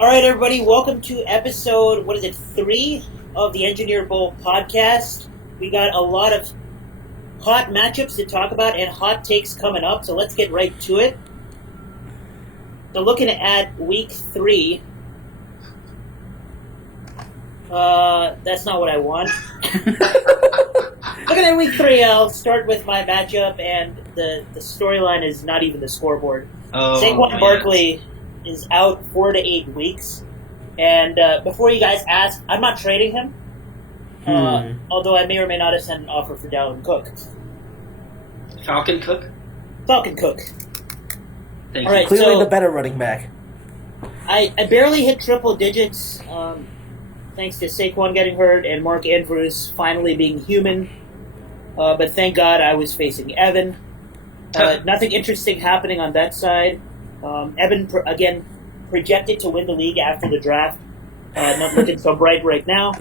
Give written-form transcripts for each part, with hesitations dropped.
All right, everybody, welcome to episode, 3 of the Engineer Bowl podcast. We got a lot of hot matchups to talk about and hot takes coming up, so let's get right to it. So looking at week 3, that's not what I want. Looking at week 3, I'll start with my matchup, and the storyline is not even the scoreboard. Saquon Barkley is out 4 to 8 weeks. And before you guys ask, I'm not trading him. Although I may or may not have sent an offer for Dalvin Cook. Falcon Cook. Thank All right, Clearly so the better running back. I barely hit triple digits thanks to Saquon getting hurt and Mark Andrews finally being human. But thank God I was facing Evan. Nothing interesting happening on that side. Evan, again, projected to win the league after the draft. Not looking so bright right now.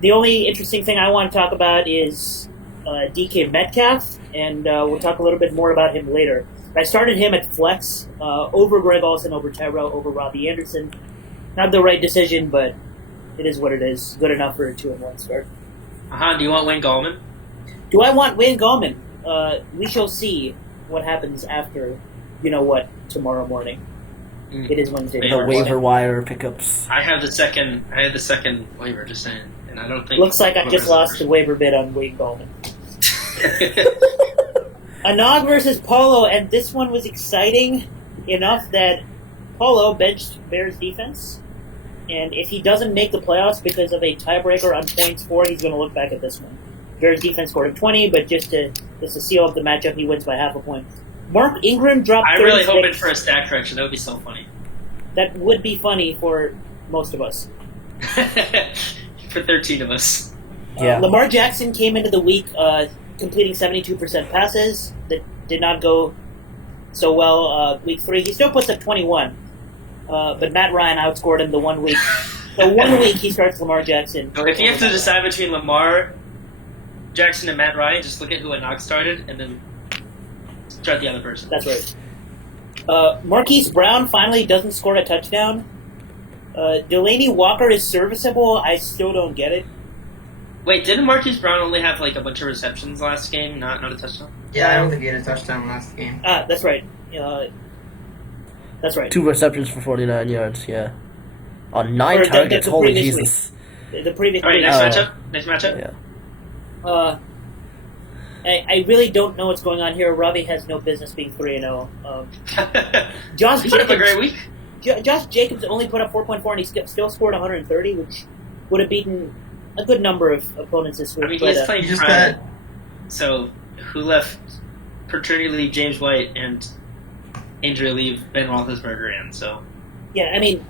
The only interesting thing I want to talk about is DK Metcalf, and we'll talk a little bit more about him later. I started him at flex over Greg Olsen, over Tyrell, over Robbie Anderson. Not the right decision, but it is what it is. Good enough for a 2-1 start. Ahaan, do you want Wayne Gallman? Do I want Wayne Gallman? We shall see what happens after, tomorrow morning. It is Wednesday. The waiver wire pickups. I had the second waiver, just saying, and I don't think. Looks like I just lost the waiver bid on Wayne Gallman. Anog versus Paulo, and this one was exciting enough that Paulo benched Bears defense, and if he doesn't make the playoffs because of a tiebreaker on points for, he's going to look back at this one. Bears defense scored him 20, but just to seal up the matchup, he wins by half a point. Mark Ingram dropped 36. I really hoping for a stat correction. That would be so funny. That would be funny for most of us. For 13 of us. Yeah. Lamar Jackson came into the week completing 72% passes. That did not go so well week 3. He still puts up 21. But Matt Ryan outscored him the 1 week. The 1 week he starts Lamar Jackson. So if you have to decide between Lamar Jackson and Matt Ryan, just look at who Anog started and then start the other person. That's right. Marquise Brown finally doesn't score a touchdown. Delaney Walker is serviceable. I still don't get it. Wait, didn't Marquise Brown only have a bunch of receptions last game, not a touchdown? Yeah, I don't think he had a touchdown last game. That's right. That's right. 2 receptions for 49 yards, yeah. On 9 targets, holy Jesus. The previous All right, week. Next matchup? Yeah. I really don't know what's going on here. Robbie has no business being 3-0. Josh He put up a great week. Josh Jacobs only put up 4.4, and he still scored 130, which would have beaten a good number of opponents this week. I mean, he's playing Prime. So, who left paternity leave James White and injury leave Ben Roethlisberger in? So, yeah, I mean,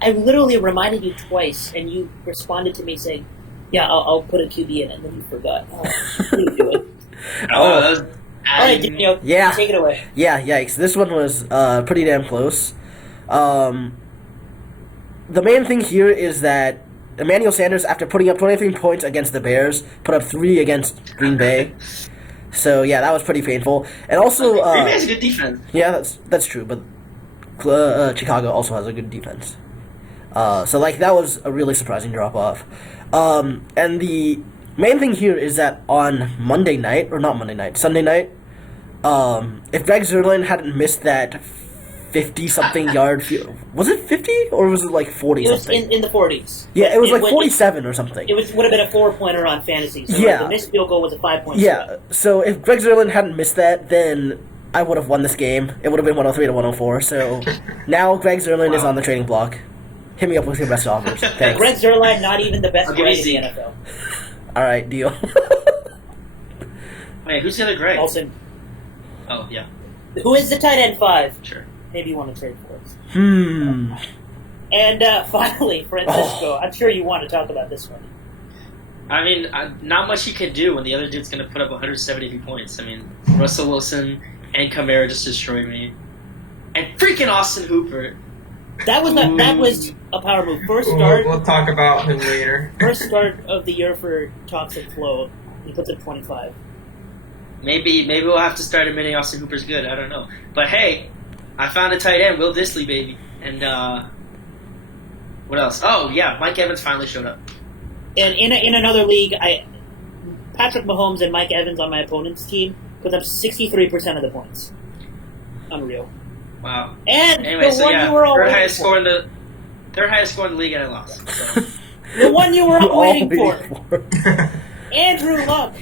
I literally reminded you twice, and you responded to me saying, "Yeah, I'll put a QB in," and then you forgot. Oh, what are you doing? All right, Daniel, take it away. Yeah, yikes. This one was pretty damn close. The main thing here is that Emmanuel Sanders, after putting up 23 points against the Bears, put up 3 against Green Bay. So, yeah, that was pretty painful. And also... Green Bay has a good defense. Yeah, that's true, but Chicago also has a good defense. So, that was a really surprising drop-off. And the main thing here is that on Sunday night, if Greg Zuerlein hadn't missed that 50-something yard field, was it 50 or was it 40 something? It was in the 40s. Yeah, it was 47 or something. It would have been a 4-pointer on fantasy. So yeah. The missed field goal was a 5-point. Yeah, so if Greg Zuerlein hadn't missed that, then I would have won this game. It would have been 103 to 104. So now Greg Zuerlein is on the trading block. Hit me up with your best offers. Thanks. Greg Zuerlein, not even the best I'll guy give in you the Zeke. NFL. All right, deal. Wait, who's the other Greg? Olsen. Oh, yeah. Who is the tight end 5? Sure. Maybe you want to trade for us. And finally, Francisco. I'm sure you want to talk about this one. I mean, not much he could do when the other dude's going to put up 170 points. I mean, Russell Wilson and Kamara just destroyed me. And freaking Austin Hooper. That was a power move. First start. We'll talk about him later. First start of the year for Toxic Flow. He puts up 25. Maybe we'll have to start admitting Austin Hooper's good. I don't know. But hey, I found a tight end, Will Dissly, baby. And what else? Oh yeah, Mike Evans finally showed up. And in another league, Patrick Mahomes and Mike Evans on my opponent's team put up 63% of the points. Unreal. Wow. And Anyway, the so one yeah, you were all third waiting highest for. score in the league, and I lost. So. The one you were all waiting for. for. Andrew Luck,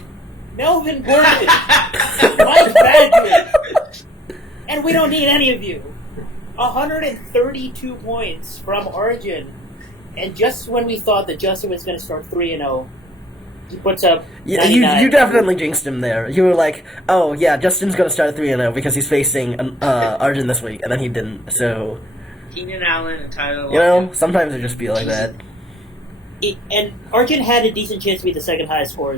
Melvin Gordon, Mike Badgley. And we don't need any of you. 132 points from Origin. And just when we thought that Justin was going to start 3-0, he puts up 99. You definitely jinxed him there. You were like, oh yeah, Justin's going to start 3-0 because he's facing Arjun this week, and then he didn't, so... Keenan Allen and Tyler You know, sometimes it just be like that. And Arjun had a decent chance to be the second highest scorer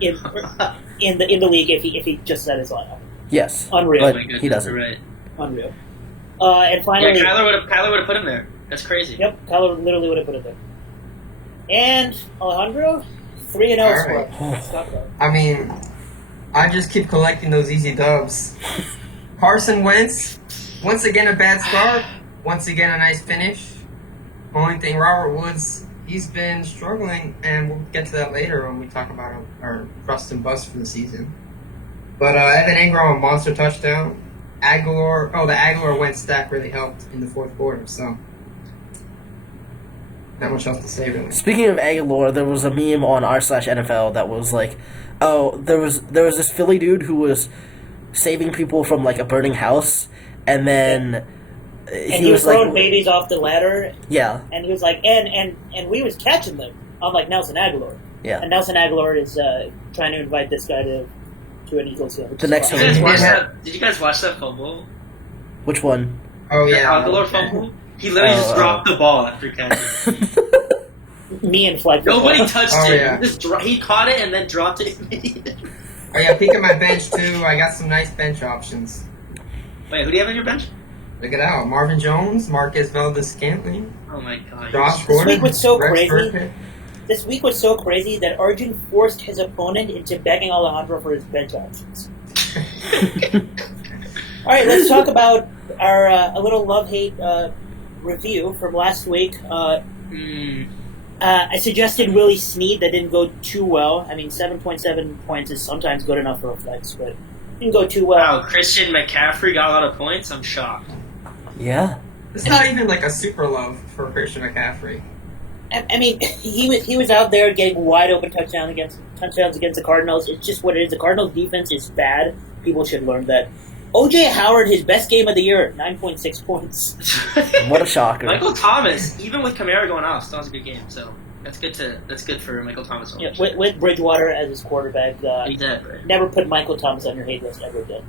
in the league if he just set his lineup. Yes, Unreal. but Oh my goodness, he doesn't. you're right. Unreal. And finally... Yeah, Kyler would have put him there. That's crazy. Yep, Kyler literally would have put it there. And Alejandro, 3-0 All score. right. Stop that. I mean, I just keep collecting those easy dubs. Carson Wentz, once again a bad start. Once again a nice finish. Only thing, Robert Woods, he's been struggling, and we'll get to that later when we talk about our bust and bust for the season. But Evan Ingram, a monster touchdown. The Aguilar-Wentz stack really helped in the fourth quarter, so not much else to say, really. Speaking of Aguilar, there was a meme on r/NFL that was like, oh, there was this Philly dude who was saving people from like a burning house, and then And he was throwing like, babies off the ladder, yeah, and he was like, and we was catching them, unlike Nelson Aguilar. yeah. And Nelson Aguilar is trying to invite this guy to an Eagles game. The next Did one. you guys watch Yeah. that? Did you guys watch that fumble? Which one? Oh, The yeah. Aguilar fumble? He literally just dropped the ball after catching. Me and Flight. Nobody touched Oh, it. yeah. He caught it and then dropped it. Oh, yeah, peek at my bench, too. I got some nice bench options. Wait, who do you have on your bench? Look at that. Marvin Jones, Marquez Valdez-Scantling, Oh my god. Josh This Gordon, week was so Rex crazy. Burkhead. This week was so crazy that Arjun forced his opponent into begging Alejandro for his bench options. All right, let's talk about our a little love-hate review from last week. I suggested Willie Snead. That didn't go too well. I mean, 7.7 points is sometimes good enough for a flex, but didn't go too well. Wow, Christian McCaffrey got a lot of points? I'm shocked. Yeah. It's not even like a super love for Christian McCaffrey. I mean, he was out there getting wide open touchdowns against the Cardinals. It's just what it is. The Cardinals' defense is bad. People should learn that. O.J. Howard, his best game of the year, 9.6 points. What a shocker. Michael Thomas, even with Kamara going off, still has a good game. So that's good for Michael Thomas. Yeah, with Bridgewater as his quarterback, He did, right? never put Michael Thomas on your hate list, ever did.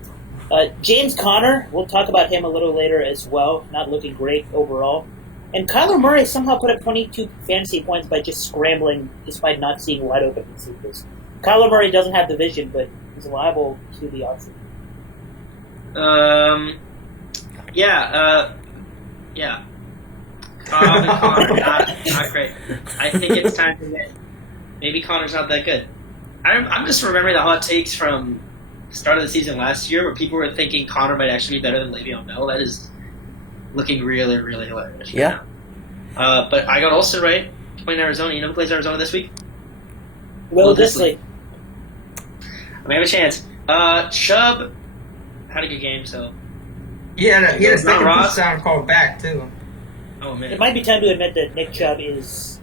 James Conner, we'll talk about him a little later as well. Not looking great overall. And Kyler Murray somehow put up 22 fantasy points by just scrambling despite not seeing wide open receivers. Kyler Murray doesn't have the vision, but he's liable to the option. Yeah. Connor, not great. I think it's time to admit, maybe Connor's not that good. I'm just remembering the hot takes from the start of the season last year where people were thinking Connor might actually be better than Le'Veon Bell. That is looking really, really hilarious. Right Yeah. now. But I got Olsen right. Playing Arizona. You know who plays Arizona this week? Will Disley. Disley. I may have a chance. Chubb had a good game, so. He had a second Ross. touchdown called back, too. Oh, man. It might be time to admit that Nick Chubb is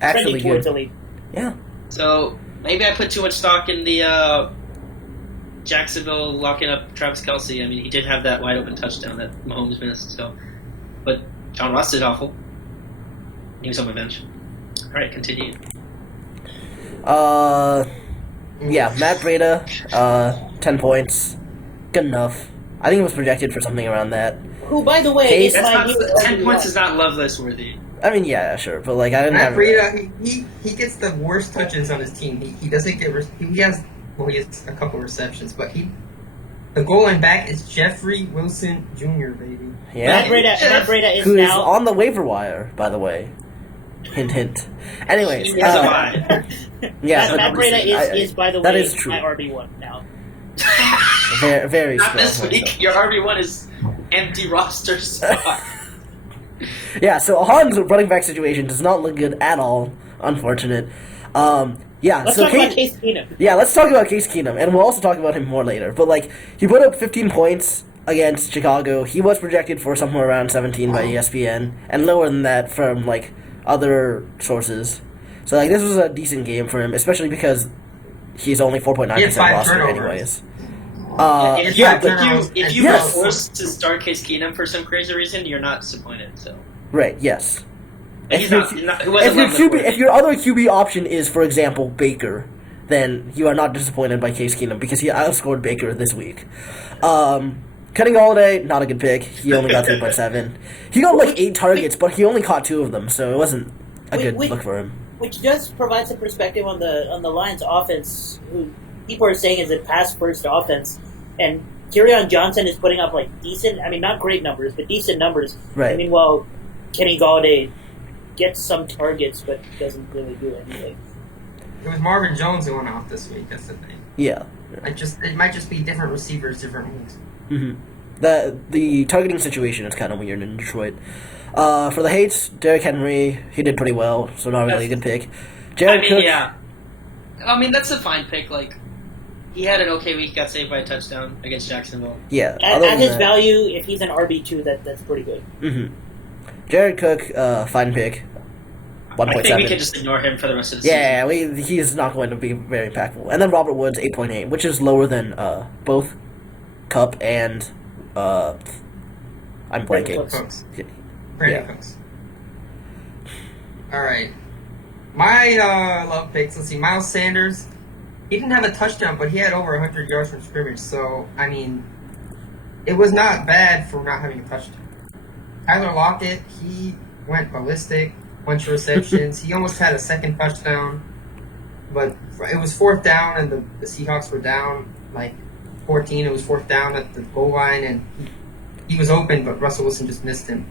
Actually trending towards good. elite. Yeah. So maybe I put too much stock in the Jacksonville locking up Travis Kelce. I mean, he did have that wide open touchdown that Mahomes missed. So, but John Ross did awful. He was on my bench. All right, continue. Yeah, Matt Breida, 10 points. Good enough. I think it was projected for something around that. Who, by the way, Case- is my That's not, 10 points is not love list worthy. I mean, yeah, sure, but like I didn't Matt have. Breida, he gets the worst touches on his team. He doesn't get he has a couple receptions, but the goal line back is Jeffrey Wilson Jr. Baby. Yeah. Matt Breida is Who is now on the waiver wire, by the way. Hint, hint. Anyways, He has a bye. yeah, Matt but Breida is by the that way is true. my RB1 now. Very, very Not strong. this week. Your RB1 is empty roster spot. Yeah, so Ahaan's running back situation does not look good at all. Unfortunate. Let's so talk about Case Keenum. Yeah, let's talk about Case Keenum, and we'll also talk about him more later. But like, he put up 15 points against Chicago. He was projected for somewhere around 17 by ESPN, and lower than that from like other sources. So like, this was a decent game for him, especially because he's only 4.9% roster anyways. If you were forced to start Case Keenum for some crazy reason, you're not disappointed. So right, yes. If your other QB option is, for example, Baker, then you are not disappointed by Case Keenum because he outscored Baker this week. Cutting Holiday, not a good pick. He only got 3.7. He got like 8 targets, but he only caught 2 of them, so it wasn't a good look for him. Which does provide some perspective on the Lions' offense, who people are saying is a pass-first offense, and Kerryon Johnson is putting up like decent, I mean not great numbers, but decent numbers. Right. I mean, while Kenny Galladay gets some targets, but doesn't really do anything. It was Marvin Jones who went off this week. That's the thing. Yeah. It might just be different receivers, different weeks. Mm-hmm. The targeting situation is kind of weird in Detroit. For the hates, Derrick Henry, he did pretty well, so not really a good pick. Jared Cook, yeah. I mean, that's a fine pick. Like, he had an okay week, got saved by a touchdown against Jacksonville. Yeah. At his value, if he's an RB2, that's pretty good. Mm-hmm. Jared Cook, fine pick. 1.7. I think we can just ignore him for the rest of the season. Yeah, he's not going to be very impactful. And then Robert Woods, 8.8, which is lower than both Cup and I'm blanking. Brandon Cooks. All right. My love picks. Let's see. Miles Sanders. He didn't have a touchdown, but he had over 100 yards from scrimmage. So I mean, it was not bad for not having a touchdown. Tyler Lockett. He went ballistic. Bunch of receptions. He almost had a second touchdown, but it was 4th down, and the Seahawks were down like 14. It was 4th down at the goal line, and he was open, but Russell Wilson just missed him.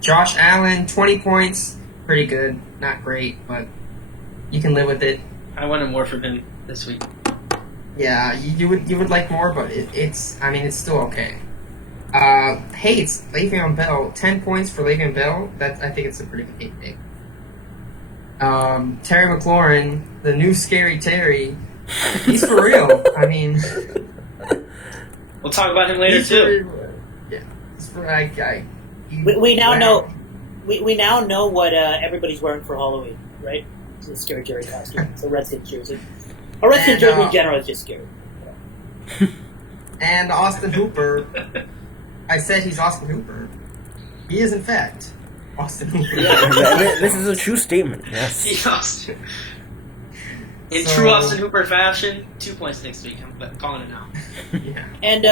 Josh Allen, 20 points, pretty good. Not great, but you can live with it. I wanted more from him this week. Yeah, you would like more, but it's still okay. Hates Le'Veon Bell, 10 points for Le'Veon Bell. I think it's a pretty good hate pick. Terry McLaurin, the new scary Terry, he's for real. I mean, we'll talk about him later too. We now know. We now know what everybody's wearing for Halloween, right? It's a scary Terry costume. It's a Redskins jersey. A Redskins jersey in general is just scary. And Austin Hooper. I said he's Austin Hooper. He is, in fact, Austin Hooper. This is a true statement, yes. Austin. In true Austin Hooper fashion, 2 points next week. I'm calling it now. Yeah. And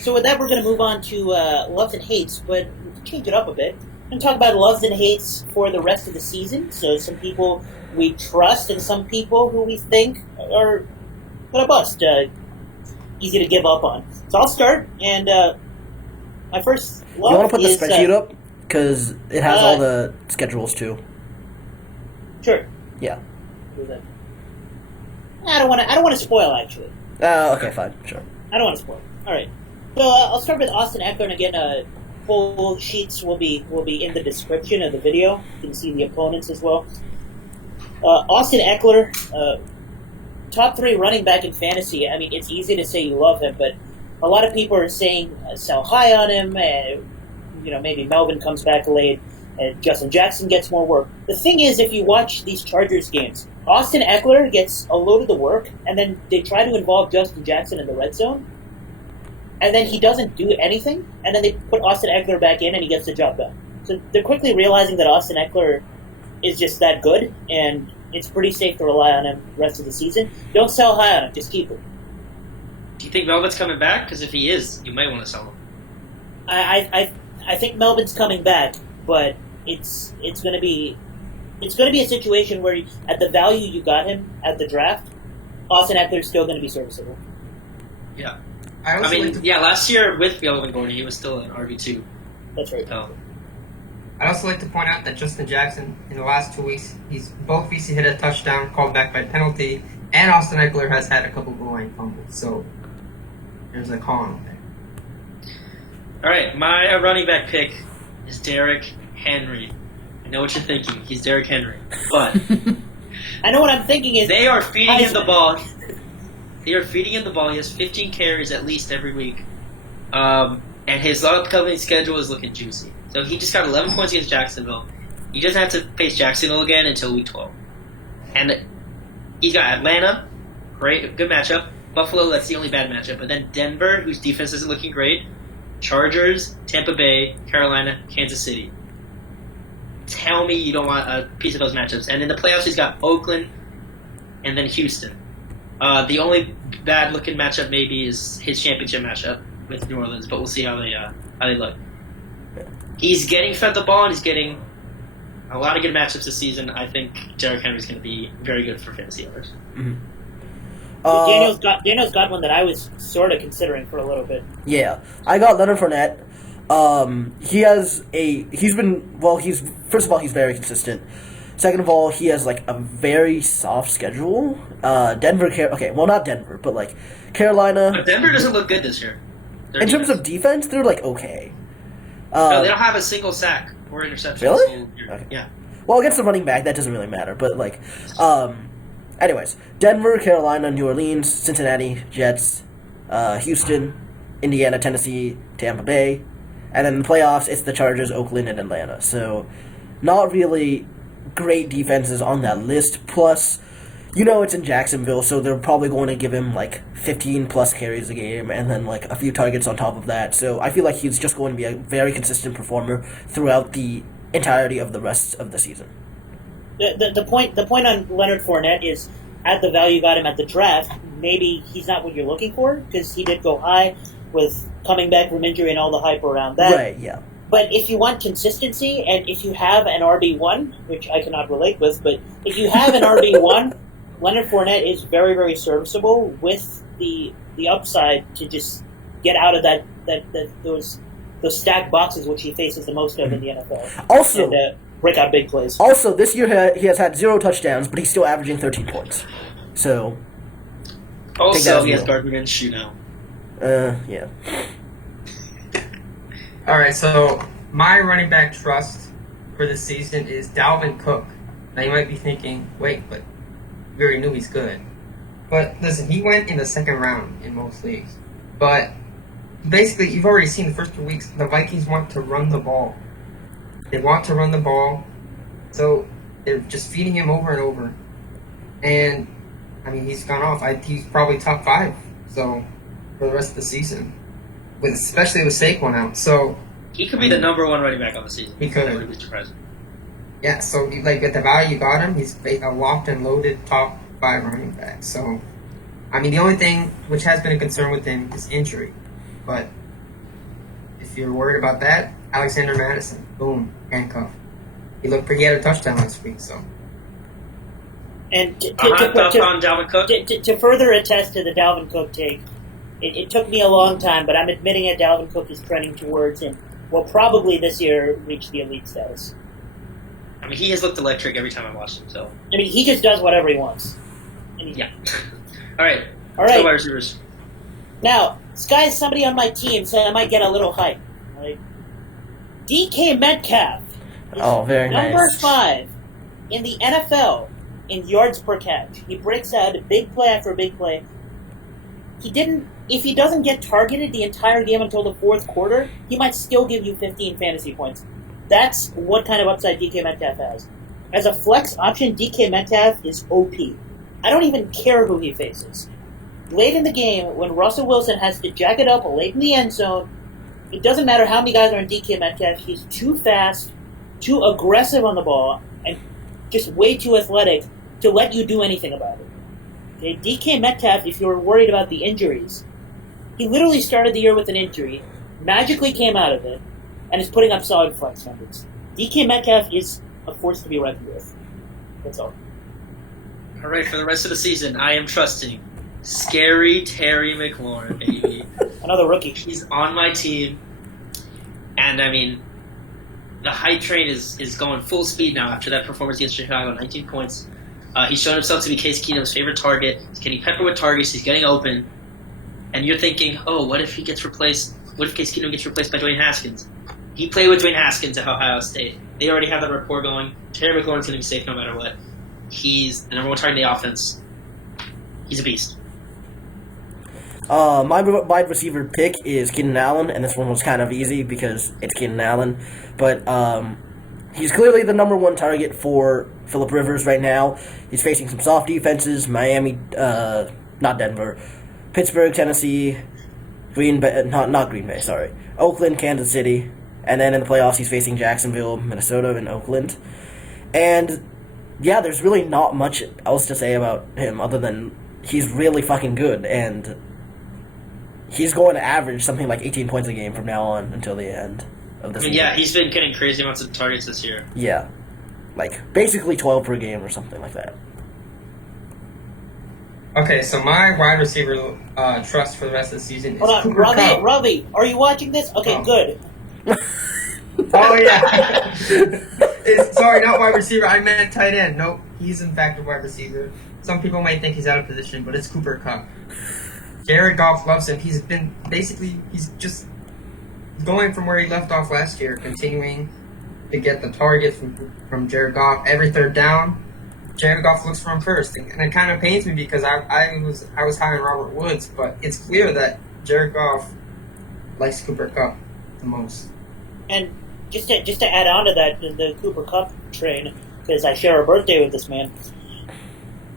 so with that, we're going to move on to loves and hates, but we'll change it up a bit. We're going to talk about loves and hates for the rest of the season. So some people we trust and some people who we think are a bust. Easy to give up on. So I'll start, and my first love you want to put the is, spreadsheet up? Because it has all the schedules, too. Sure. Yeah. I don't want to spoil, actually. Okay, fine. Sure. I don't want to spoil. All right. So I'll start with Austin Eckler, and again, full sheets will be in the description of the video. You can see the opponents as well. Austin Eckler, top 3 running back in fantasy. I mean, it's easy to say you love him, but a lot of people are saying sell high on him, and maybe Melvin comes back late, and Justin Jackson gets more work. The thing is, if you watch these Chargers games, Austin Eckler gets a load of the work, and then they try to involve Justin Jackson in the red zone, and then he doesn't do anything, and then they put Austin Eckler back in, and he gets the job done. So they're quickly realizing that Austin Eckler is just that good, and it's pretty safe to rely on him the rest of the season. Don't sell high on him, just keep him. Do you think Melvin's coming back? Because if he is, you might want to sell him. I think Melvin's coming back, but it's going to be a situation where at the value you got him at the draft, Austin Eckler's still going to be serviceable. Yeah. Last year with Melvin Gordon, he was still an RB2. That's right. I'd also like to point out that Justin Jackson, in the last 2 weeks, both weeks he hit a touchdown called back by penalty, and Austin Eckler has had a couple goal line fumbles. So there's a call on there. All right, my running back pick is Derrick Henry. I know what you're thinking. He's Derrick Henry. But I know what I'm thinking is they are feeding him the ball. They are feeding him the ball. He has 15 carries at least every week. And his upcoming schedule is looking juicy. So he just got 11 points against Jacksonville. He doesn't have to face Jacksonville again until week 12. And he's got Atlanta, good matchup. Buffalo, that's the only bad matchup. But then Denver, whose defense isn't looking great. Chargers, Tampa Bay, Carolina, Kansas City. Tell me you don't want a piece of those matchups. And in the playoffs, he's got Oakland and then Houston. The only bad-looking matchup maybe is his championship matchup with New Orleans, but we'll see how they look. He's getting fed the ball, and he's getting a lot of good matchups this season. I think Derrick Henry's going to be very good for fantasy owners. Mm-hmm. Daniel's got one that I was sort of considering for a little bit. Yeah, I got Leonard Fournette. First of all, he's very consistent. Second of all, he has like a very soft schedule. Not Denver, but like Carolina. But Denver doesn't look good this year. In terms of defense, they're like okay. No, they don't have a single sack or interception. Really? Okay. Yeah. Well, against the running back, that doesn't really matter. But like, anyways, Denver, Carolina, New Orleans, Cincinnati, Jets, Houston, Indiana, Tennessee, Tampa Bay, and then in the playoffs, it's the Chargers, Oakland, and Atlanta. So, not really great defenses on that list. Plus, it's in Jacksonville, so they're probably going to give him like 15 plus carries a game and then like a few targets on top of that. So I feel like he's just going to be a very consistent performer throughout the entirety of the rest of the season. The point on Leonard Fournette is at the value you got him at the draft, maybe he's not what you're looking for because he did go high with coming back from injury and all the hype around that. Right, yeah. But if you want consistency and if you have an RB1, which I cannot relate with, but if you have an RB1, Leonard Fournette is very, very serviceable with the upside to just get out of those stacked boxes which he faces the most of in the NFL. Also, and break out big plays. Also, this year he has had 0 touchdowns, but he's still averaging 13 points. So, also he has Gardner Minshew now. Yeah. All right, so my running back trust for this season is Dalvin Cook. Now you might be thinking, wait, but we already knew he's good. But listen, he went in the second round in most leagues. But basically, you've already seen the first 2 weeks, the Vikings want to run the ball. They want to run the ball, so they're just feeding him over and over. And, I mean, he's gone off. He's probably top 5, so, for the rest of the season. Especially with Saquon out. So he could be the number 1 running back on the season. He could. That would be surprising. Yeah, so like at the value you got him, he's a locked and loaded top 5 running back. So, I mean, the only thing which has been a concern with him is injury. But if you're worried about that, Alexander Madison, boom, handcuff. He had a touchdown last week. So. And on Dalvin Cook. To further attest to the Dalvin Cook take, it took me a long time, but I'm admitting that Dalvin Cook is trending towards and will probably this year reach the elite status. I mean, he has looked electric every time I watched him. So I mean, he just does whatever he wants. Yeah. All right. All right. Wide receivers. Now, Sky's somebody on my team said I might get a little hype. Right? DK Metcalf is very number nice. 5 in the NFL in yards per catch. He breaks out a big play after a big play. If he doesn't get targeted the entire game until the fourth quarter, he might still give you 15 fantasy points. That's what kind of upside DK Metcalf has. As a flex option, DK Metcalf is OP. I don't even care who he faces. Late in the game, when Russell Wilson has to jack it up late in the end zone, it doesn't matter how many guys are in DK Metcalf, he's too fast, too aggressive on the ball, and just way too athletic to let you do anything about it. Okay, DK Metcalf, if you're worried about the injuries, he literally started the year with an injury, magically came out of it, and is putting up solid flex numbers. DK Metcalf is a force to be reckoned with. That's all. All right, for the rest of the season, I am trusting Scary Terry McLaurin, baby. Another rookie. He's on my team, and I mean, the hype train is going full speed now after that performance against Chicago, 19 points. He's shown himself to be Case Keenum's favorite target. He's getting peppered with targets. He's getting open. And you're thinking, oh, what if he gets replaced what if Case Keenum gets replaced by Dwayne Haskins? He played with Dwayne Haskins at Ohio State. They already have that rapport going. Terry McLaurin's going to be safe no matter what. He's the number one target in the offense. He's a beast. My wide receiver pick is Keenan Allen, and this one was kind of easy because it's Keenan Allen. But he's clearly the number one target for Phillip Rivers right now. He's facing some soft defenses: Miami, not Denver, Pittsburgh, Tennessee, Green Bay, not Green Bay, sorry, Oakland, Kansas City, and then in the playoffs he's facing Jacksonville, Minnesota, and Oakland. And yeah, there's really not much else to say about him other than he's really fucking good, and he's going to average something like 18 points a game from now on until the end of this season. Yeah, he's been getting crazy amounts of targets this year. Yeah. Like, basically 12 per game or something like that. Okay, so my wide receiver trust for the rest of the season is Hold on, Cooper Kupp. Robbie, are you watching this? Okay, good. Oh, yeah. Sorry, not wide receiver. I meant tight end. Nope, he's in fact a wide receiver. Some people might think he's out of position, but it's Cooper Kupp. Jared Goff loves him. He's just going from where he left off last year, continuing to get the targets from Jared Goff. Every third down, Jared Goff looks for him first. And it kind of pains me because I was high on Robert Woods, but it's clear that Jared Goff likes Cooper Kupp the most. And just to add on to that, the Cooper Kupp train, because I share a birthday with this man.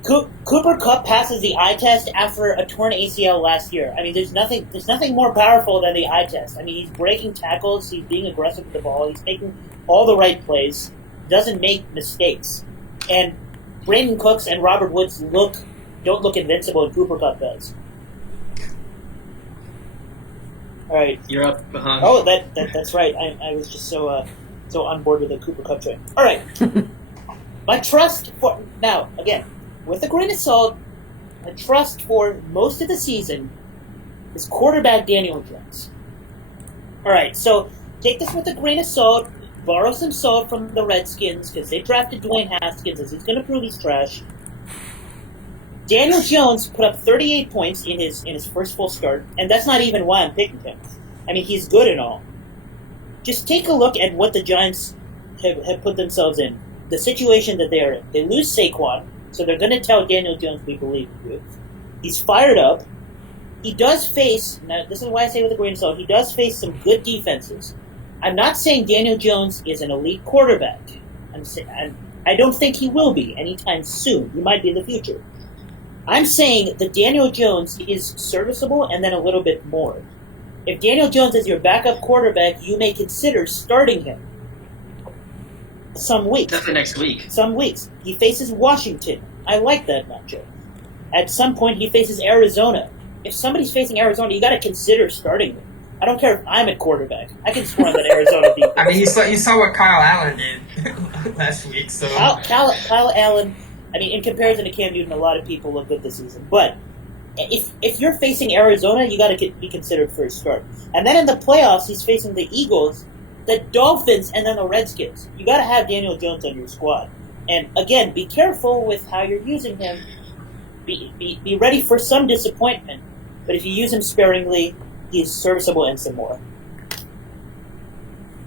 Cooper Kupp passes the eye test after a torn ACL last year. I mean, there's nothing more powerful than the eye test. I mean, he's breaking tackles, he's being aggressive with the ball, he's making all the right plays, doesn't make mistakes. And Brandon Cooks and Robert Woods don't look invincible, and Cooper Kupp does. All right, You're up, Ahaan. Oh, that's right. I was just so on board with the Cooper Kupp train. All right, my trust for now again. With a grain of salt, my trust for most of the season is quarterback Daniel Jones. All right, so take this with a grain of salt, borrow some salt from the Redskins because they drafted Dwayne Haskins as he's going to prove he's trash. Daniel Jones put up 38 points in his first full start, and that's not even why I'm picking him. I mean, he's good and all. Just take a look at what the Giants have put themselves in, the situation that they are in. They lose Saquon. So they're going to tell Daniel Jones we believe you. He's fired up. He does face, now this is why I say with a grain of salt, he does face some good defenses. I'm not saying Daniel Jones is an elite quarterback. I don't think he will be anytime soon. He might be in the future. I'm saying that Daniel Jones is serviceable and then a little bit more. If Daniel Jones is your backup quarterback, you may consider starting him. Some weeks. Definitely next week. Some weeks. He faces Washington. I like that matchup. At some point, he faces Arizona. If somebody's facing Arizona, you got to consider starting them. I don't care if I'm at quarterback. I can score on that Arizona defense. I mean, you saw what Kyle Allen did last week. So Kyle Allen. I mean, in comparison to Cam Newton, a lot of people look good this season. But if you're facing Arizona, you got to be considered for a start. And then in the playoffs, he's facing the Eagles, the Dolphins, and then the Redskins. You got to have Daniel Jones on your squad. And again, be careful with how you're using him. Be ready for some disappointment. But if you use him sparingly, he's serviceable and some more.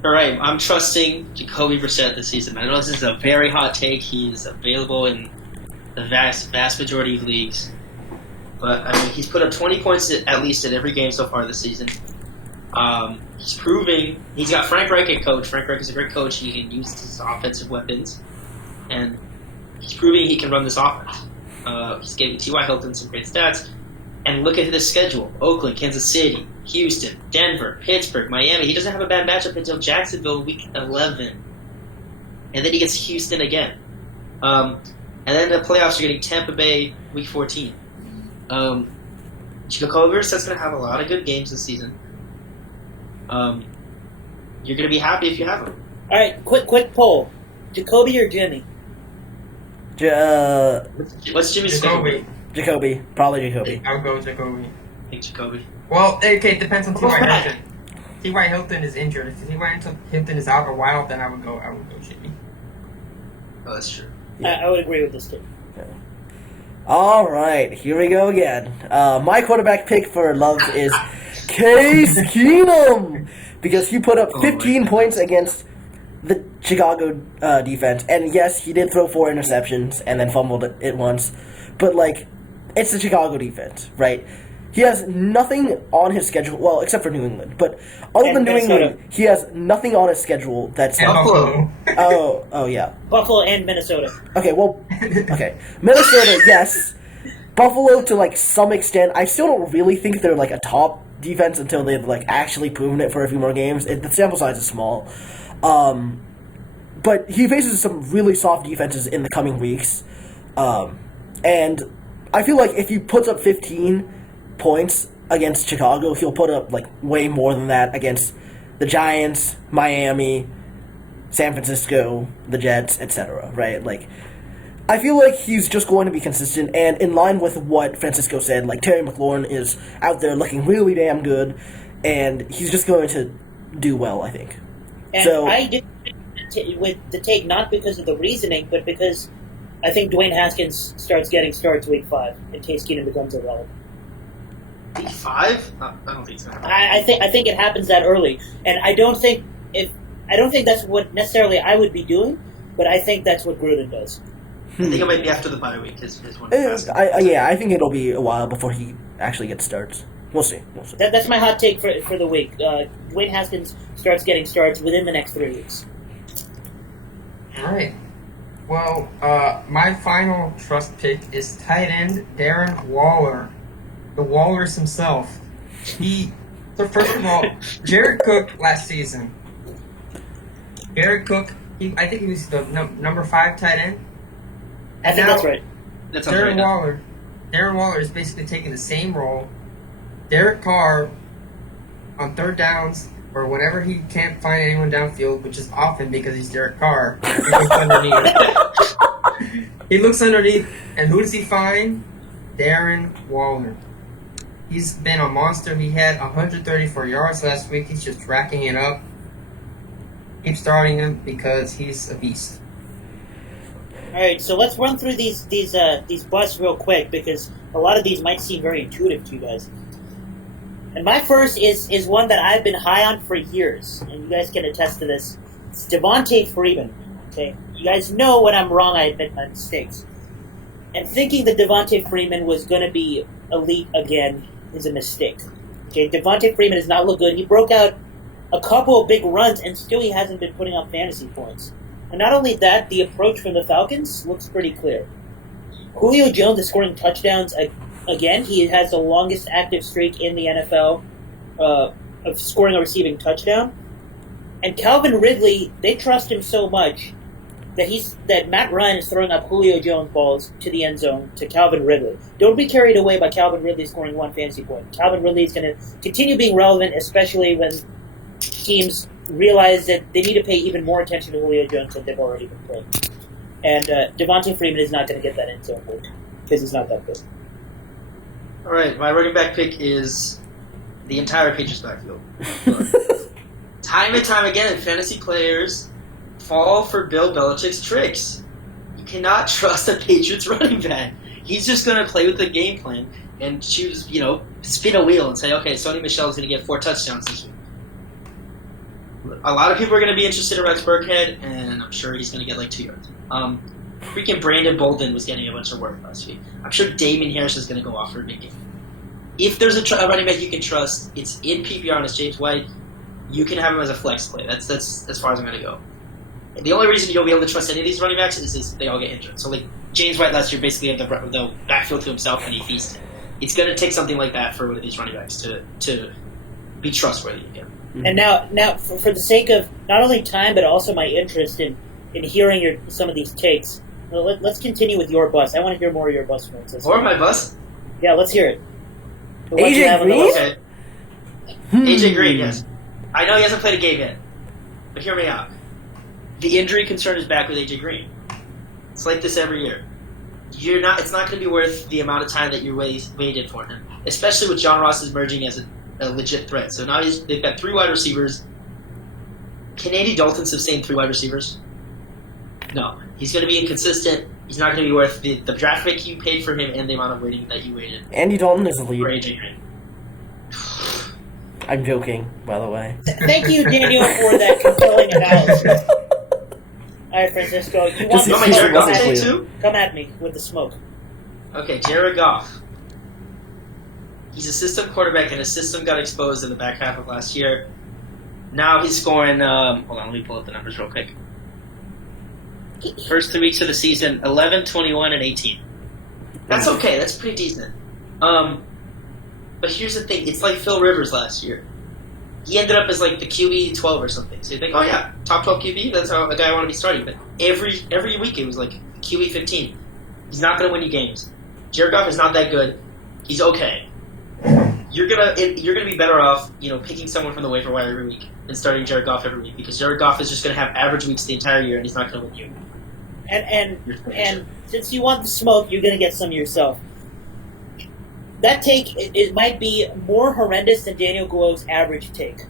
All right, I'm trusting Jacoby Brissett this season. I know this is a very hot take. He's available in the vast majority of leagues. But, I mean, he's put up 20 points at least in every game so far this season. He's proving he's got Frank Reich at coach. Frank Reich is a great coach. He can use his offensive weapons, and he's proving he can run this offense. He's giving T.Y. Hilton some great stats. And look at his schedule: Oakland, Kansas City, Houston, Denver, Pittsburgh, Miami. He doesn't have a bad matchup until Jacksonville week 11, and then he gets Houston again. And then in the playoffs, you're getting Tampa Bay week 14. Jacoby Brissett's going to have a lot of good games this season. You're going to be happy if you have him. All right, quick poll: Jacoby or Jimmy? What's Jimmy's schedule? Jacoby, probably Jacoby. I would go with Jacoby. I think Jacoby. Well, okay, it depends on T.Y. Hilton. T.Y. Hilton is injured. If T.Y. Hilton is out a while, then I would go Jimmy. Oh, that's true. I would agree with this too. All right, here we go again. My quarterback pick for Love is Case Keenum, because he put up 15 points against the Chicago defense, and yes, he did throw 4 interceptions and then fumbled it once, but like, it's the Chicago defense, right? He has nothing on his schedule, well, except for New England, but other than New England, he has nothing on his schedule that's And Buffalo. Oh yeah. Buffalo and Minnesota. Okay, well, okay. Minnesota, yes. Buffalo, to like some extent, I still don't really think they're like a top defense until they've like actually proven it for a few more games. The sample size is small. But he faces some really soft defenses in the coming weeks. And I feel like if he puts up 15 points against Chicago, he'll put up like way more than that against the Giants, Miami, San Francisco, the Jets, etc. Right? Like, I feel like he's just going to be consistent, and in line with what Francisco said, like Terry McLaurin is out there looking really damn good, and he's just going to do well, I think. And So- I did with the take not because of the reasoning, but because I think Dwayne Haskins starts getting starts week 5 in case Keenum becomes irrelevant. Week 5? I don't think so. I think it happens that early, and I don't think that's what necessarily I would be doing, but I think that's what Gruden does. I think it might be after the bye week is when it passes. I think it'll be a while before he actually gets starts. We'll see. That's my hot take for the week. Dwayne Haskins starts getting starts within the next 3 weeks. All right. Well, my final trust pick is tight end Darren Waller, the Wallers himself. So first of all, Jared Cook last season. Jared Cook, I think he was the number 5 tight end. I think that's right. That sounds right. Darren Waller is basically taking the same role. Derek Carr on third downs or whenever he can't find anyone downfield, which is often because he's Derek Carr. He looks underneath. He looks underneath, and who does he find? Darren Waller. He's been a monster. He had 134 yards last week. He's just racking it up. Keep starting him because he's a beast. All right, so let's run through these busts real quick because a lot of these might seem very intuitive to you guys. And my first is one that I've been high on for years, and you guys can attest to this. It's Devontae Freeman. Okay, you guys know when I'm wrong, I admit my mistakes. And thinking that Devontae Freeman was going to be elite again is a mistake. Okay, Devontae Freeman has not looked good. He broke out a couple of big runs, and still he hasn't been putting up fantasy points. And not only that, the approach from the Falcons looks pretty clear. Julio Jones is scoring touchdowns again. He has the longest active streak in the NFL of scoring a receiving touchdown. And Calvin Ridley, they trust him so much that Matt Ryan is throwing up Julio Jones balls to the end zone to Calvin Ridley. Don't be carried away by Calvin Ridley scoring 1 fantasy point. Calvin Ridley is going to continue being relevant, especially when teams realize that they need to pay even more attention to Julio Jones than they've already been playing. And Devontae Freeman is not going to get that end zone work because he's not that good. All right, my running back pick is the entire Patriots backfield. Time and time again, fantasy players fall for Bill Belichick's tricks. You cannot trust a Patriots running back. He's just going to play with the game plan and choose, spin a wheel and say, okay, Sony Michel's going to get 4 touchdowns this week. A lot of people are going to be interested in Rex Burkhead, and I'm sure he's going to get like 2 yards. Freaking Brandon Bolden was getting a bunch of work last week. I'm sure Damon Harris is going to go off for a big game. If there's a running back you can trust, it's in PPR and it's James White. You can have him as a flex play. That's as far as I'm going to go. And the only reason you'll be able to trust any of these running backs is they all get injured. So like James White last year basically had the backfield to himself and he feasted. It's going to take something like that for one of these running backs to be trustworthy again. And now for the sake of not only time but also my interest in hearing some of these takes, let's continue with your bus. I want to hear more of your bus, Francis. Or my bus? Yeah, let's hear it. AJ Green? Okay. AJ Green, yes. I know he hasn't played a game yet, but hear me out. The injury concern is back with AJ Green. It's like this every year. It's not going to be worth the amount of time that you waited for him, especially with John Ross emerging as a legit threat. So now they've got 3 wide receivers. Can Andy Dalton sustain 3 wide receivers? No. He's going to be inconsistent. He's not going to be worth the draft pick you paid for him and the amount of waiting that you waited. Andy Dalton is the lead. For AJ Green. I'm joking, by the way. Thank you, Daniel, for that compelling analysis. All right, Francisco, you want Just- the You want my just Jared smoke? Goff wasn't take clear. too? Come at me with the smoke. Okay, Jared Goff. He's a system quarterback, and his system got exposed in the back half of last year. Now he's scoring. Hold on, let me pull up the numbers real quick. First 3 weeks of the season, 11, 21, and 18. That's okay. That's pretty decent. But here's the thing. It's like Phil Rivers last year. He ended up as like the QB 12 or something. So you think, oh yeah, top 12 QB. That's how a guy I want to be starting. But every week it was like QB 15. He's not going to win you games. Jared Goff is not that good. He's okay. You're gonna be better off, picking someone from the waiver wire every week than starting Jared Goff every week, because Jared Goff is just gonna have average weeks the entire year, and he's not gonna win you. And since you want the smoke, you're gonna get some yourself. That take it might be more horrendous than Daniel Guo's average take.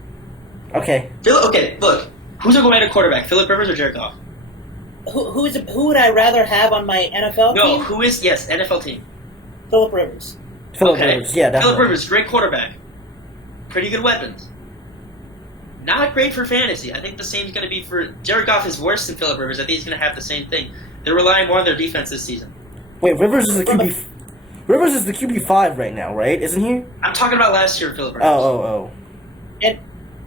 Okay. Okay, look, who's a go-at quarterback, Philip Rivers or Jared Goff? Who would I rather have on my NFL No, team? who is NFL team? Philip Rivers. Philip Rivers, yeah, definitely. Philip Rivers, great quarterback, pretty good weapons. Not great for fantasy. I think the same is going to be for Jared Goff. Is worse than Philip Rivers. I think he's going to have the same thing. They're relying more on their defense this season. Wait, Rivers is the QB. Rivers is the QB5 right now, right? Isn't he? I'm talking about last year, Philip Rivers. Oh. And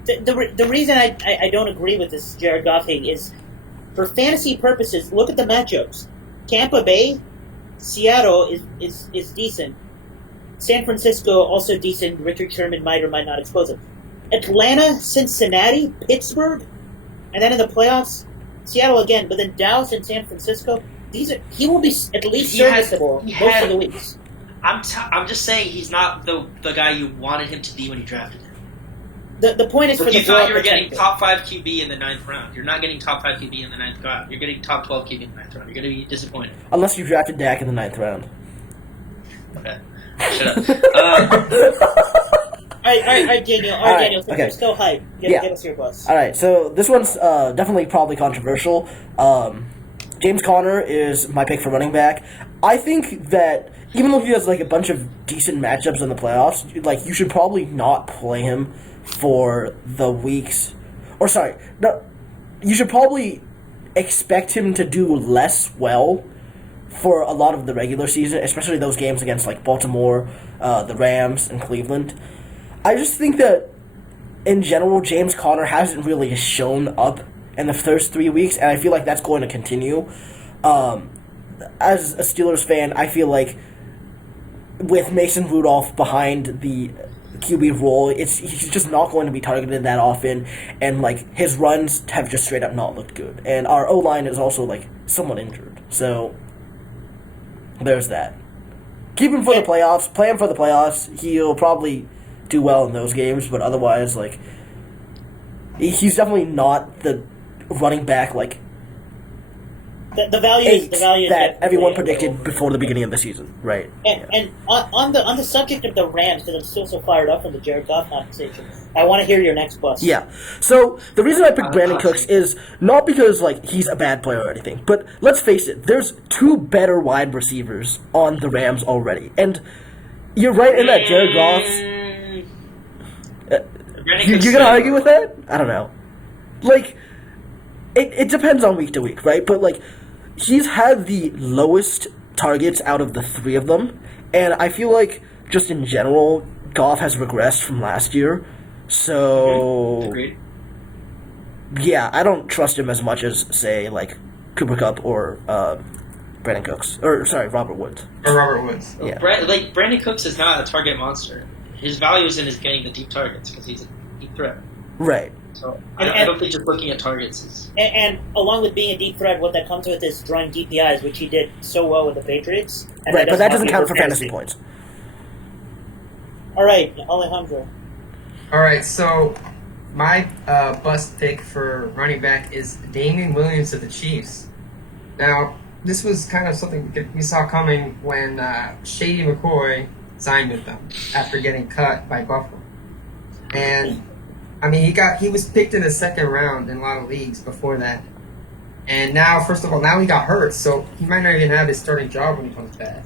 the reason I don't agree with this Jared Goff thing is, for fantasy purposes, look at the matchups. Tampa Bay, Seattle is decent. San Francisco also decent. Richard Sherman might or might not expose him. Atlanta, Cincinnati, Pittsburgh, and then in the playoffs, Seattle again. But then Dallas and San Francisco. He will be at least serviceable most of the weeks. I'm just saying he's not the guy you wanted him to be when you drafted him. The point is, for you the thought broad you were getting potential. top 5 QB in the 9th round. You're not getting top 5 QB in the 9th round. You're getting top 12 QB in the 9th round. You're going to be disappointed. Unless you drafted Dak in the 9th round. Okay. Shut up. All right, Daniel. All right, Daniel. Since okay. you're still hype, Yeah. give us your buzz. All right, so this one's definitely probably controversial. James Conner is my pick for running back. I think that even though he has like a bunch of decent matchups in the playoffs, like you should probably not play him for the weeks. Or sorry, no, you should probably expect him to do less well for a lot of the regular season, especially those games against like Baltimore, the Rams, and Cleveland. I just think that in general, James Conner hasn't really shown up in the first 3 weeks, and I feel like that's going to continue. As a Steelers fan, I feel like with Mason Rudolph behind the QB role, he's just not going to be targeted that often, and like his runs have just straight up not looked good. And our O-line is also like somewhat injured, so there's that. Keep him for the playoffs. Play him for the playoffs. He'll probably do well in those games, but otherwise, like, he's definitely not the running back like The value is that everyone definitely predicted before the beginning of the season, right? And on the subject of the Rams, because I'm still so fired up from the Jared Goff conversation, I want to hear your next bust. Yeah. So the reason I picked Brandon Cooks is not because like he's a bad player or anything, but let's face it, there's 2 better wide receivers on the Rams already, and you're right in that Jared Goff. You're gonna argue with that? I don't know. Like, it depends on week to week, right? But like, he's had the lowest targets out of the 3 of them, and I feel like just in general, Goff has regressed from last year. So, Agreed. Yeah, I don't trust him as much as say like Cooper Kupp or Brandon Cooks, or sorry, Robert Woods. Or Robert Woods. Yeah. Brandon Cooks is not a target monster. His value is in his getting the deep targets because he's a deep threat. Right. So I don't think just looking at targets is. And along with being a deep threat, what that comes with is drawing DPIs, which he did so well with the Patriots. And Right, but that doesn't count for fantasy fantasy points. All right, Alejandro. All right, so my bust pick for running back is Damian Williams of the Chiefs. Now, this was kind of something we saw coming when Shady McCoy signed with them after getting cut by Buffalo. And I mean, he was picked in the 2nd round in a lot of leagues before that. And now, first of all, now he got hurt, so he might not even have his starting job when he comes back.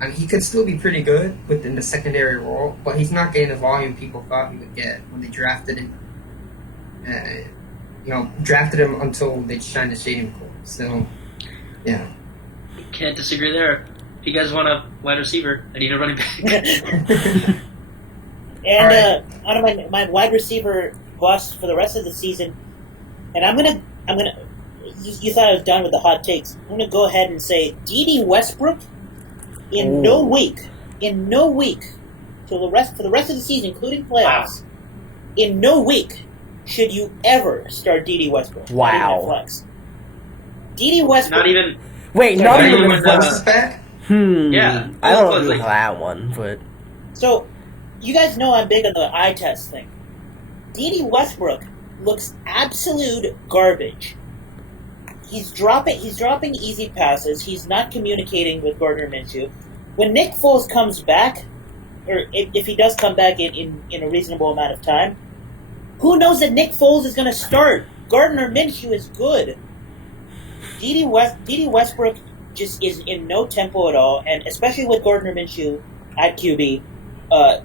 And he could still be pretty good within the secondary role, but he's not getting the volume people thought he would get when they drafted him. Drafted him until they shined the stadium court. So, yeah. Can't disagree there. If you guys want a wide receiver, I need a running back. And out of my wide receiver bust for the rest of the season, and I'm gonna. You thought I was done with the hot takes. I'm gonna go ahead and say D.D. Westbrook in no week, for the rest of the season, including playoffs. In no week should you ever start D.D. Westbrook. Wow. Flex. D.D. Westbrook. Not even. Wait, Sorry, not not even even with with Close back? Yeah. I don't Close, agree with like- that one, but So, you guys know I'm big on the eye test thing. D.D. Westbrook looks absolute garbage. He's dropping easy passes. He's not communicating with Gardner Minshew. When Nick Foles comes back, or if he does come back in a reasonable amount of time, who knows that Nick Foles is going to start? Gardner Minshew is good. D.D. Westbrook just is in no tempo at all, and especially with Gardner Minshew at QB,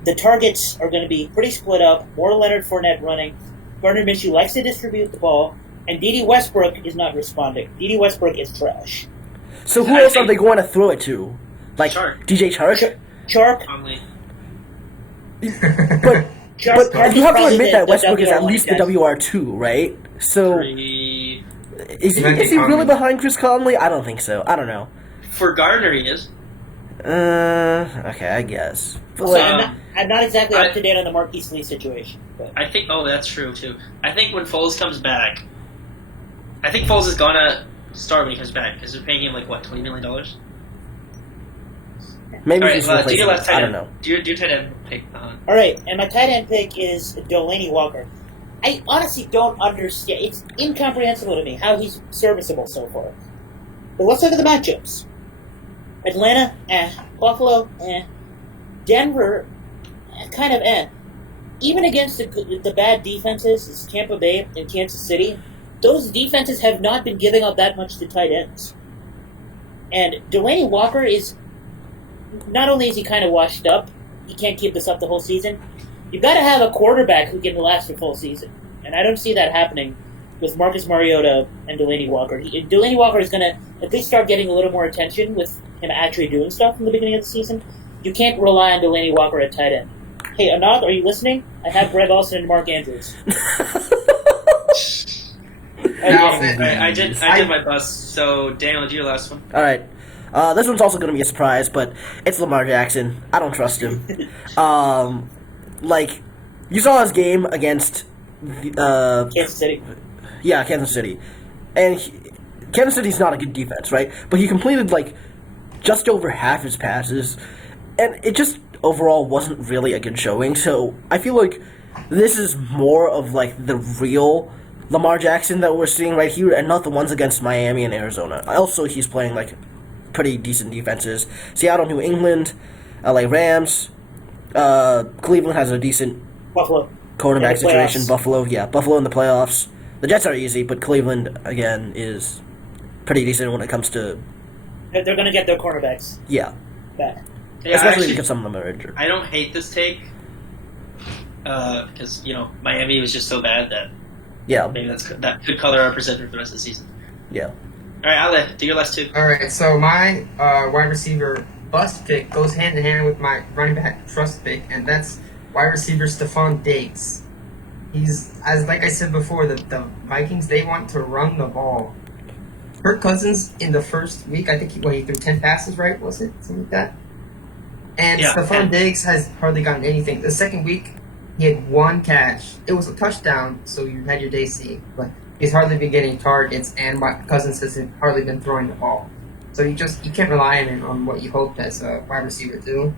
the targets are going to be pretty split up. More Leonard Fournette running. Gardner Minshew likes to distribute the ball, and D.D. Westbrook is not responding. D.D. Westbrook is trash. so who else are they going to throw it to? Like Chark. DJ Chark? Chark, Conley. But Chark you have to probably admit that the Westbrook is at WR1 least the guy. WR2, right? So Three. is he really Conley. behind Chris Conley? I don't think so. I don't know. For Gardner, he is. Okay, I guess. But So like, I'm not exactly I- up to date on the Marquise Lee situation. But I think. Oh, that's true too. I think when Foles comes back, I think Foles is gonna start when he comes back because they're paying him like what, $20 million. maybe All he's right, do your replacing. last tight I end. don't know. Do your tight end pick. all right, and my tight end pick is Delaney Walker. I honestly don't understand. It's incomprehensible to me how he's serviceable so far. But let's look at the matchups. Atlanta, Buffalo, Denver, kind of Even against the bad defenses, it's Tampa Bay and Kansas City, those defenses have not been giving up that much to tight ends. And Delaney Walker is, not only is he kind of washed up, he can't keep this up the whole season, you've got to have a quarterback who can last a full season. And I don't see that happening with Marcus Mariota and Delaney Walker. Delaney Walker is going to at least start getting a little more attention with him actually doing stuff in the beginning of the season. You can't rely on Delaney Walker at tight end. Hey, Anand, are you listening? I have Greg Olsen and Mark Andrews. I did my bust. So Daniel, do your last one. All right. This one's also going to be a surprise, but it's Lamar Jackson. I don't trust him. Like, you saw his game against Kansas City. Yeah, Kansas City. And Kansas City's not a good defense, right? But he completed, like, just over half his passes. And it just overall wasn't really a good showing. So I feel like this is more of, like, the real Lamar Jackson that we're seeing right here, and not the ones against Miami and Arizona. Also, he's playing, like, pretty decent defenses. Seattle, New England, LA Rams. Cleveland has a decent Buffalo. quarterback In the situation. playoffs. Buffalo in the playoffs. The Jets are easy, but Cleveland, again, is pretty decent when it comes to, They're going to get their cornerbacks yeah. back. Yeah, Especially actually, because some of them are injured. I don't hate this take because Miami was just so bad that Yeah, maybe that could color our perception for the rest of the season. yeah. All right, Ale, do your last two. All right, so my wide receiver bust pick goes hand in hand with my running back trust pick, and that's wide receiver Stephon Diggs. He's, like I said before, the Vikings, they want to run the ball. Kirk Cousins in the first week, I think he threw 10 passes, right? Was it? Something like that? And Yeah, Stephon 10. Diggs has hardly gotten anything. The second week, he had one catch. It was a touchdown, so you had your day see. But he's hardly been getting targets, and Cousins has hardly been throwing the ball. So you can't rely on him on what you hoped as a wide receiver do.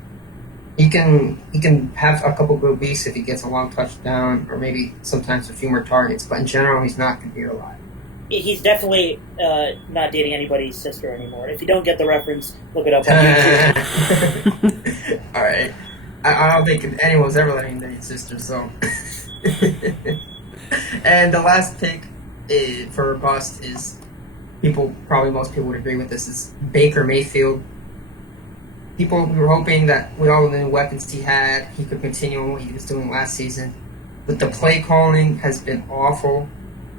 He can have a couple good weeks if he gets a long touchdown, or maybe sometimes a few more targets. But in general, he's not going to be reliable. He's definitely not dating anybody's sister anymore. If you don't get the reference, look it up on YouTube. All right. I don't think anyone's ever letting date his sister, so. And the last pick for bust is most people would agree with this, is Baker Mayfield. people we were hoping that with all the new weapons he had, he could continue on what he was doing last season. But the play calling has been awful.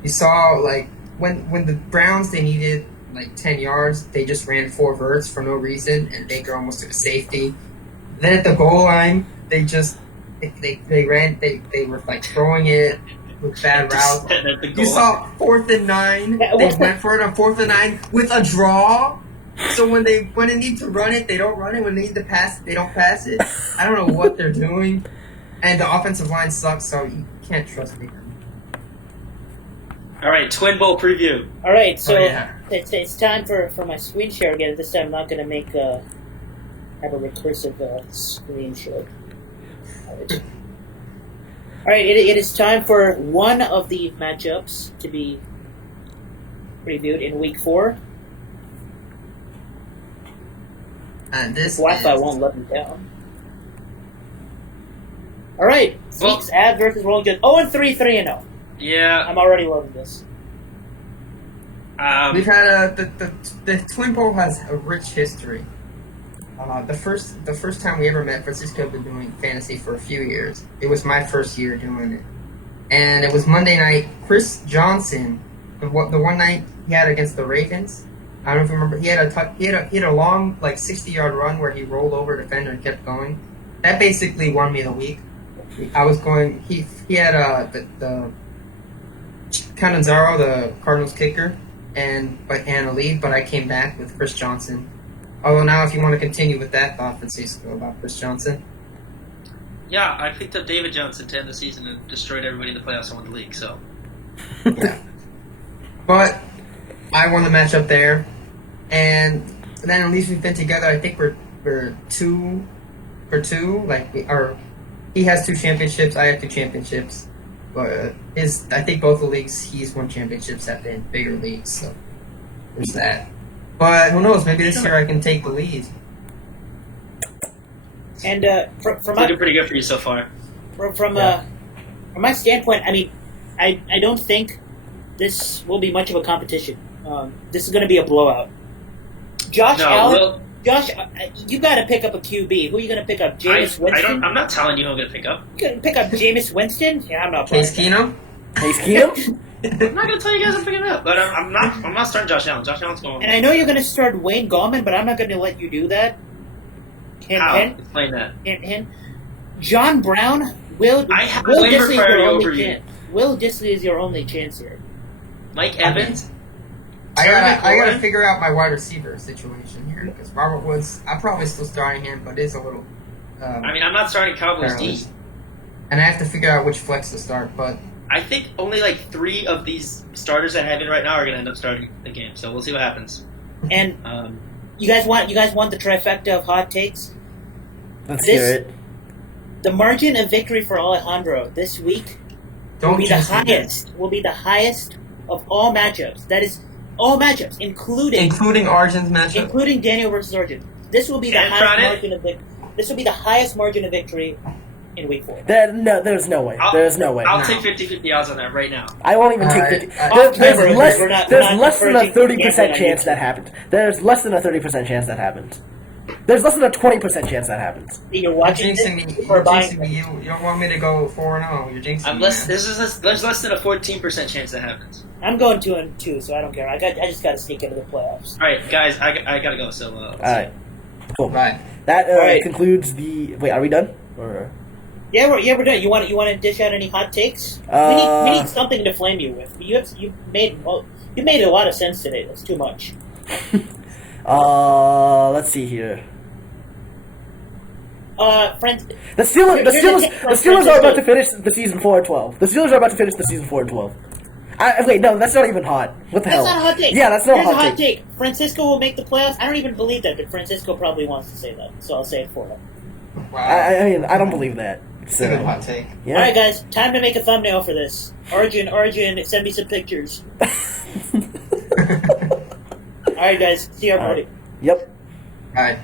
You saw like when the Browns they needed like 10 yards, they just ran 4 verts for no reason, and Baker almost took a safety. Then at the goal line, they were like throwing it with bad routes. You saw 4th and 9. They went for it on 4th and 9 with a draw. So when they need to run it, they don't run it. When they need to pass it, they don't pass it. I don't know what they're doing. And the offensive line sucks, so you can't trust me. All right, Twin Bowl preview. All right, so it's time for my screen share again. This time I'm not going to have a recursive screen share. All right, it is time for one of the matchups to be previewed in Week 4. And this Wi-Fi won't let me down. All right, Zeke's Ab versus Rolling Good. 0-3, 3-0. Yeah, I'm already loving this. We've had the Twin Bowl has a rich history. The first time we ever met, Francisco had been doing fantasy for a few years. It was my first year doing it, and it was Monday night. Chris Johnson, the one night he had against the Ravens. I don't know if you remember. He had a long 60-yard run where he rolled over a defender and kept going. That basically won me the week. I was going. He had the Cananzaro, the Cardinals kicker, and a lead, but I came back with Chris Johnson. Although now, if you want to continue with that thought, Francisco, about Chris Johnson. Yeah, I picked up David Johnson to end the season and destroyed everybody in the playoffs and won the league. So. Yeah. But I won the matchup there, and then at least we've been together. I think we're 2 for 2. He has 2 championships. I have 2 championships. But I think both the leagues he's won championships have been bigger leagues. So there's that. But who knows? Maybe this year I can take the lead. And from looking pretty good for you so far. From my standpoint, I mean, I don't think this will be much of a competition. This is going to be a blowout. Josh Allen, you got to pick up a QB. Who are you going to pick up? Jameis Winston? I'm not telling you who I'm going to pick up. You going to pick up Jameis Winston? Yeah, I'm not. Case Keenum. I'm not going to tell you guys I'm picking it up, but I'm not starting Josh Allen. Josh Allen's going. And I know you're going to start Wayne Gallman, but I'm not going to let you do that. Explain that. John Brown, Will Disley is your only chance here. Mike Evans. I gotta figure out my wide receiver situation here because Robert Woods. I'm probably still starting him, but it's a little. I'm not starting Cowboys D. And I have to figure out which flex to start, but. I think only 3 of these starters I have in right now are going to end up starting the game, so we'll see what happens. And you guys want the trifecta of hot takes? Let's hear it. The margin of victory for Alejandro this week will be the highest of all matchups. That is all matchups, including Arjun's matchup, including Daniel versus Arjun. This will be the highest margin of victory. This will be the highest margin of victory in Week 4. There's no way. There's no way. I'll take 50-50 odds on that right now. I won't even take 50. There's less than a 30% chance that happens. There's less than a 30% chance that happens. There's less than a 20% chance that happens. You're watching You're jinxing me. You don't want me to go 4-0. You're jinxing me. There's less than a 14% chance that happens. I'm going 2-2, so I don't care. I just got to sneak into the playoffs. All right, guys, I gotta go. So all right, cool. Bye. That concludes the. Wait, are we done? Or? Yeah, we're done. You want to dish out any hot takes? We need something to flame you with. You made a lot of sense today. That's too much. Let's see here. Friends. The Steelers are about to finish the season 4-12. The Steelers are about to finish the season 4-12. Wait, no, that's not even hot. What the hell? That's not a hot take. Yeah, that's not Here's a hot take. Francisco will make the playoffs. I don't even believe that, but Francisco probably wants to say that, so I'll say it for him. Wow. I mean, I don't believe that. It's a good hot take. Yeah. All right, guys, time to make a thumbnail for this. Arjun, send me some pictures. All right, guys, see you at party. Yep. All right.